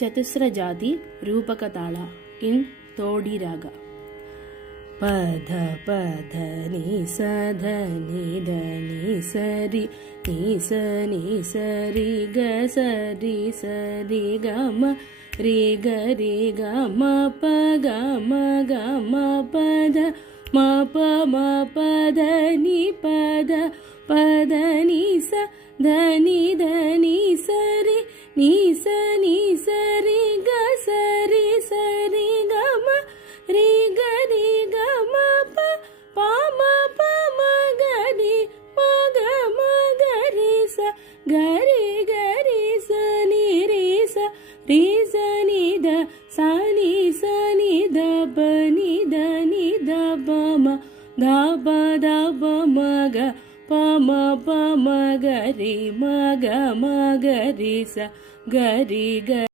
ಚತುಸ್ರ ಜಾತಿ ರೂಪಕ ತಾಳ ಇನ್ ತೋಡಿ ರಾಗ. ಪಧ ಪಧ ನಿ ಸ ಧ ನಿ ದ ನಿ ಸರಿ ನಿ ಸ ನಿ ಸರಿ ಗ ಸರಿ ಸರಿ ಗ ಮ ರಿ ಗ ರಿ ಗ ಮ ಪ ಗ ಮ ಗ ಮ ಪದ ಮ ಪ ಮ ಪದ ನಿ ಪದ ಪದ ನಿ ಸ ಧ ನಿ ದ ನಿ ಸರಿ ನಿ ಸ ನಿ ಸರಿ ಗ ಸರಿ ಸರಿ ಗ ಮ ರಿ ಗ ರಿ ಗ ಮ ಪ ಪ ಮ ಪ ಮ ಗ ರಿ ಮ ಗ ಮ ಗ ರಿ ಸ ಗ ರಿ ಗ ರಿ ಸ ನಿ ರಿ ಸ ರಿ ಸ ನಿ ದ ಸ ನಿ ಸ ನಿ ದ ಪ ನಿ ದ ನಿ ದ ಪ ಮ ದ ಪ ದ ಪ ಮ ಗ ಪ ಮ ಪ ಮ ಗ ರಿ ಮ ಗ ಮ ಗ ರಿ ಸ ಗ ರಿ ಗ